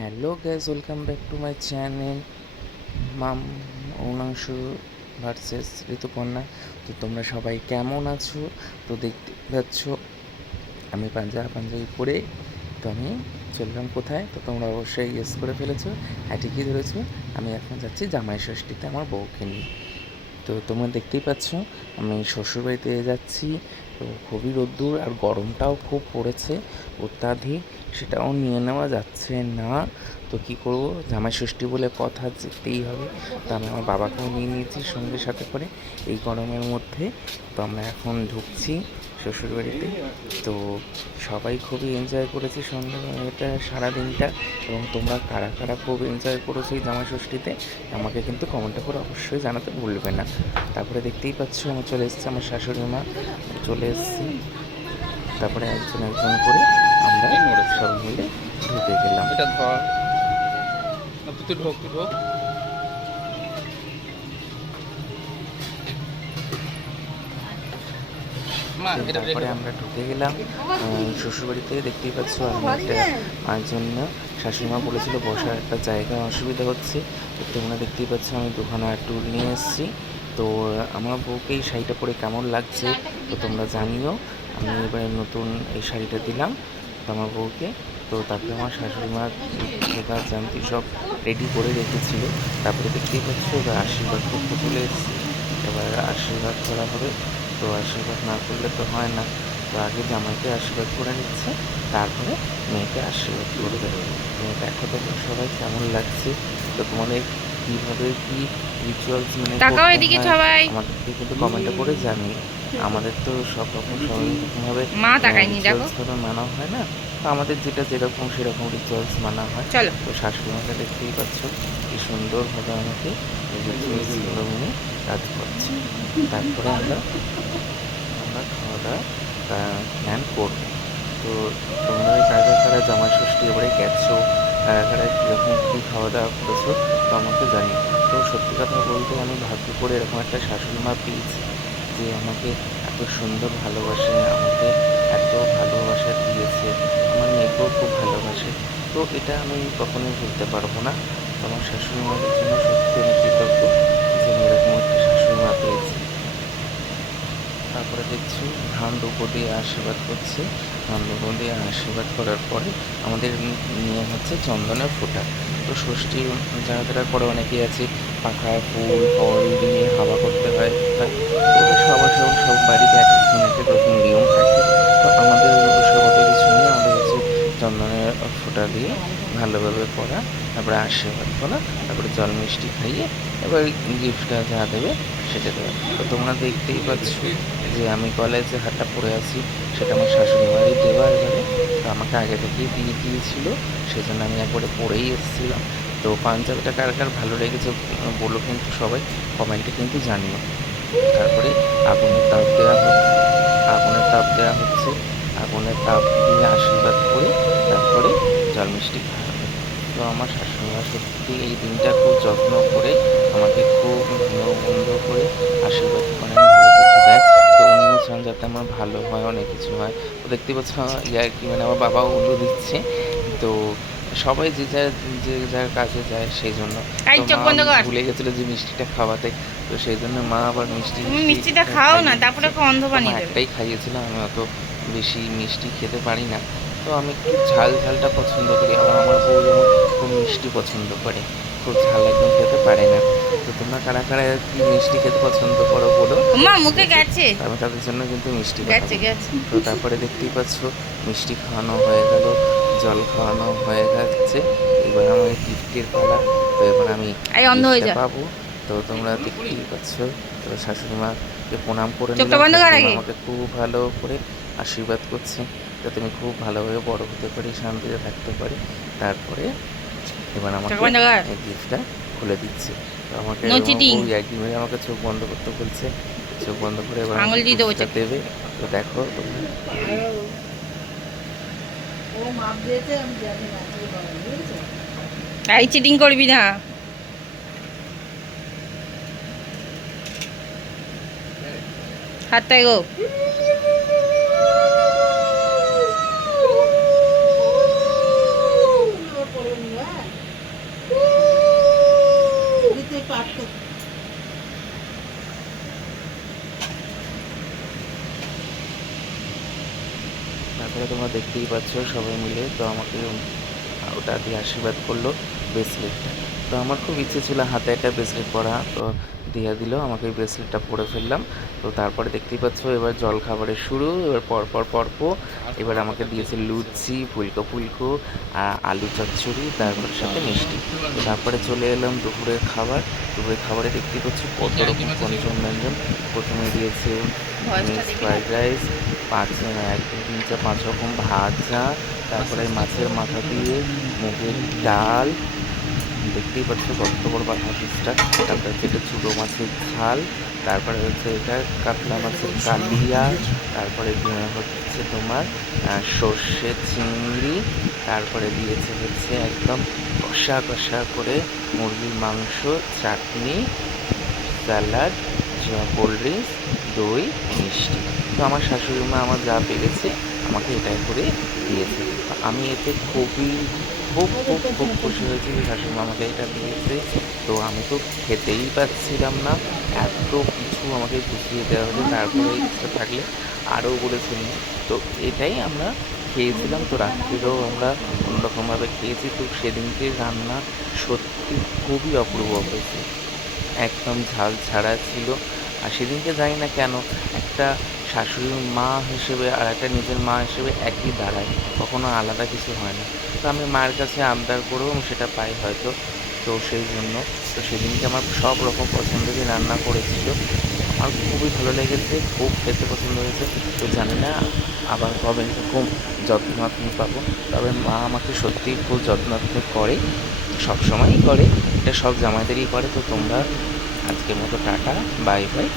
Hello guys, welcome back to my channel mom Anshu versus Rituparna. তো তোমরা সবাই কেমন আছো? তো দেখতে পাচ্ছ আমি পাঞ্জাবি পরে তো আমি চললাম কোথায়, তো তোমরা অবশ্যই গেস করে ফেলেছো। হ্যাঁ, ঠিকই ধরেছো, আমি এখন যাচ্ছি জামাই ষষ্ঠীতে আমার বউকে নিয়ে। তো তোমরা দেখতেই পাচ্ছ আমি শ্বশুরবাড়িতে যাচ্ছি। তো খুবই রোদ্দুর আর গরমটাও খুব পড়েছে অত্যাধিক, সেটাও নিয়ে নেওয়া যাচ্ছে না। তো কী করব, জামাই ষষ্ঠী বলে কথা, যেতেই হবে। তো আমি আমার বাবাকেও নিয়ে নিয়েছি সঙ্গে সাথে করে এই গরমের মধ্যে। তো আমরা এখন ঢুকছি শ্বশুরবাড়িতে। তো সবাই খুবই এনজয় করেছি সন্ধ্যাটা সারাদিনটা। এবং তোমরা কারা কারা খুব এনজয় করেছো এই জামাই ষষ্ঠীতে আমাকে কিন্তু কমেন্টে করে অবশ্যই জানাতে ভুলবে না। তারপরে দেখতেই পাচ্ছ আমার চলে এসছে আমার শাশুড়ি মা চলে এসছে। তারপরে একজন একজন করে আমরা সব মিলে ঢুকে গেলাম। এটা ধর, তুই ঢোক তারপরে আমরা ঢুকে গেলাম শ্বশুরবাড়িতে। দেখতেই পাচ্ছ আমি একটা মায়ের জন্য শাশুড়িমা বলেছিল বসার একটা জায়গা অসুবিধা হচ্ছে। তোমরা দেখতেই পাচ্ছ আমি দুখানা টুল নিয়ে এসেছি। তো আমার বউকে এই শাড়িটা পরে কেমন লাগছে তো তোমরা জানিও। আমি এবারে নতুন এই শাড়িটা দিলাম তো আমার বউকে। তো তারপরে আমার শাশুড়ি মা এবার জানতি সব রেডি করে রেখেছিল। তারপরে দেখতেই পাচ্ছ এবার আশীর্বাদ করতে চলে এসেছি। এবার আশীর্বাদ করা হবে। তো আশীর্বাদ না করলে তো হয় না। তো আগে জামাইকে আশীর্বাদ করে নিচ্ছে, তারপরে মেয়েকে আশীর্বাদ করবে। দেখো তো সবাই কেমন লাগছে। তো তোমাদের কীভাবে কী রিচুয়ালস মানে তাকাও করতে এদিকে হয় সবাই। আমাদেরকে কিন্তু কমেন্টে করে জানিয়ে। আমাদের তো সব রকম সবাই রকমভাবে মা তাকায়নি, দেখো রিচুয়ালসভাবে মানা হয় না। তো আমাদের যেটা যেরকম সেরকম রিচুয়ালস মানা হয়। চলো। তো শাশুড়ি মাকে দেখতেই পাচ্ছ কি সুন্দরভাবে আমাকে এই রিচুয়ালসগুলো মেনে কাজ করছে। তারপরে আমরা খাওয়া দাওয়া প্ল্যান করবো। তো তোমরা কারা কারা জামাই ষষ্ঠী এবারে গেছো, কারা কারা কীরকম কী খাওয়া দাওয়া করেছো তো আমাকে জানিও। তো সত্যি কথা বলতে আমি ভাগ্য করে এরকম একটা শাশুড়ি মা পেয়েছি যে আমাকে এত সুন্দর ভালোবাসে, আমাকে এত ভালোবাসা দিয়েছে, আমার মেয়েকেও খুব ভালোবাসে। তো এটা আমি কখনোই ভুলতে পারবো না। তো আমার শাশুড়ি মায়ের জন্য সত্যি আমি কৃতজ্ঞ যে আমি এরকম একটা শাশুড়ি মা পেয়েছি। তারপরে দেখছি ধান দুপো দিয়ে আশীর্বাদ করছে। ধান দুপো দিয়ে আশীর্বাদ করার পরে আমাদের নিয়ে হচ্ছে চন্দনের ফোঁটা। তো ষষ্ঠী যারা যারা করে অনেকেই আছে পাখা ফুল ফল দিয়ে হাওয়া করতে হয়। তো সবার সব বাড়িতে এক একজন এক এক রকম নিয়ম থাকে। তো আমাদের সব অত কিছু নেই, আমাদের হচ্ছে চন্দনের ফোঁটা দিয়ে ভালোভাবে করা, তারপরে আশীর্বাদ করা, তারপরে জল মিষ্টি খাইয়ে এবার গিফটটা যা দেবে সেটা দেবে। তো তোমরা দেখতেই পাচ্ছ যে আমি গলায় যে হারটা পরে আছি সেটা আমার শাশুড়ি মায়েরই দেওয়া এবারে। তো আমাকে আগে থেকেই দিয়ে দিয়েছিল, সেই জন্য আমি একবারে পরেই এসেছিলাম। তো পাঞ্জাবিটা কার কার ভালো লেগেছে বলো কিন্তু সবাই কমেন্টে কিন্তু জানিও। তারপরে আগুনের তাপ দেওয়া হচ্ছে, আগুনের তাপ দিয়ে আশীর্বাদ করে তারপরে জল মিষ্টি খাওয়া হবে। তো আমার শাশুড়িমা সত্যি এই দিনটা খুব যত্ন করে আমাকে খুব ভালো করে আশীর্বাদ করেন, ভালো কিছু দেয়। তো উনিও চান যাতে আমার ভালো হয়, অনেক কিছু হয়। তো দেখতে পাচ্ছ কি মানে আমার বাবাও উল্লু দিচ্ছে। তো সবাই যে যার কাজে যায় সেই জন্য। এই তো চোখ মা বন্ধ কর। ভুলে গেছিলো যে মিষ্টিটা খাওয়াতে। তো সেই জন্য মা আবার তুমি মিষ্টিটা খাও না, তারপরে অন্ধ তো মা বানিয়ে দেবে। একটাই খাইয়েছিলাম, আমি অত বেশি মিষ্টি খেতে পারি না। তো আমি একটু ঝাল ঝালটা পছন্দ করি। আমার বউ যেমন খুব মিষ্টি পছন্দ করে, খুব ঝাল একদম খেতে পারে না। তো তোমরা কারা কারা কি মিষ্টি খেতে পছন্দ করো বলো। মা ঠিক মুখে আছে, গেছে আমি তাদের জন্য কিন্তু মিষ্টি গেছে পাঠাবো। গেছে। তো তারপরে দেখতেই পাচ্ছ মিষ্টি খাওয়ানো হয়ে গেল, জল খাওয়ানো হয়ে গেছে। এবার আমার গিফটের পালা। তো এবার আমি এই অন্ধ হয়ে গিফটটা যা। পাবো। তো তোমরা দেখতেই পাচ্ছ। তো শাশুড়ি মাকে প্রণাম করে চোখটা নিলাম। বন্ধ কর শাশুড়ি মা আগে। আমাকে খুব ভালো করে আশীর্বাদ করছে যাতে আমি খুব ভালোভাবে বড় হতে পারি, শান্তিতে থাকতে পারি। তারপরে এবার চোখ আমাকে বন্ধ কর। এই গিফটটা খুলে দিচ্ছে। তো আমাকে নো আমার চিটিং। বউ একই মেরে আমাকে চোখ বন্ধ করতে বলছে। চোখ বন্ধ করে এবার আমাকে আঙুল দিয়ে দেবো গিফটটা চোখে। দেবে। তো দেখো তোমরা। এই চিটিং করবি না। হাতটা এগো। তারপরে তোমরা দেখতেই পাচ্ছ সবাই মিলে তো আমাকে ওটা দিয়ে আশীর্বাদ করলো ব্রেসলেটটা। তো আমার খুব ইচ্ছে ছিল হাতে একটা ব্রেসলেট পরা, তো দিয়ে দিল আমাকে ওই ব্রেসলেটটা পরে ফেললাম। তো তারপরে দেখতেই পাচ্ছ এবার জল খাবারের শুরু, এবার পরপর এবার আমাকে দিয়েছে লুচি, ফুলকো ফুলকো, আলু চচ্চড়ি, তারপর সাথে মিষ্টি। তো তারপরে চলে এলাম দুপুরের খাবার। দুপুরের খাবারে দেখতেই পাচ্ছ কত রকম পঞ্চম ব্যঞ্জন। প্রথমে দিয়েছে ভয়েসটা মিক্স দিবি না? ফ্রাইড রাইস, 5 রকম ভাজা, তারপরে মাছের মাথা দিয়ে মুগের ডাল, দেখতেই পাচ্ছ কত বড় পাখা পিসটা। তারপরে হচ্ছে এটা ছোটো মাছের ঝাল, তারপরে হচ্ছে এটা কাতলা মাছের কালিয়া, তারপরে হচ্ছে তোমার সর্ষে চিংড়ি, তারপরে দিয়েছে হচ্ছে একদম কষা কষা করে মুরগির মাংস, চাটনি, স্যালাড, কোল্ড ড্রিঙ্কস, দই, মিষ্টি। তো আমার শাশুড়ি মা আমার যা পেরেছে আমাকে এটাই করে দিয়েছে। আমি এতে খুব খুশি হয়েছি যে শাশুড়ি মা আমাকে এটা দিয়েছে। তো আমি তো খেতেই পাচ্ছিলাম না, এত কিছু আমাকে গুছিয়ে দেওয়া হয়েছে, তারপরে এক্সট্রা থাকলে আরও বলেছিলেন। তো এটাই আমরা খেয়েছিলাম। তো রাত্রিরেও আমরা অন্যরকমভাবে খেয়েছি। তো সেদিনকে রান্না সত্যি খুবই অপূর্ব হয়েছে, একদম ঝাল ছাড়া ছিল। আর সেদিনকে জানি না কেন একটা শাশুড়ির মা হিসেবে আর একটা নিজের মা হিসেবে একই দাঁড়ায়, কখনো আলাদা কিছু হয় না। তো আমি মায়ের কাছে আবদার করেও সেটা পাই হয়তো, তো সেই জন্য তো সেদিনকে আমার সব রকম পছন্দেরই রান্না করেছিল। আমার খুবই ভালো লেগেছে, খুব খেতে পছন্দ হয়েছে। তো জানি না আবার কবে এরকম যত্নাত্মক পাবো। তবে মা আমাকে সত্যিই খুব যত্নাত্মক করে, সবসময়ই করে, এটা সব জামাইদেরই করে। তো তোমরা আজকের মতো টাটা, বাই বাই।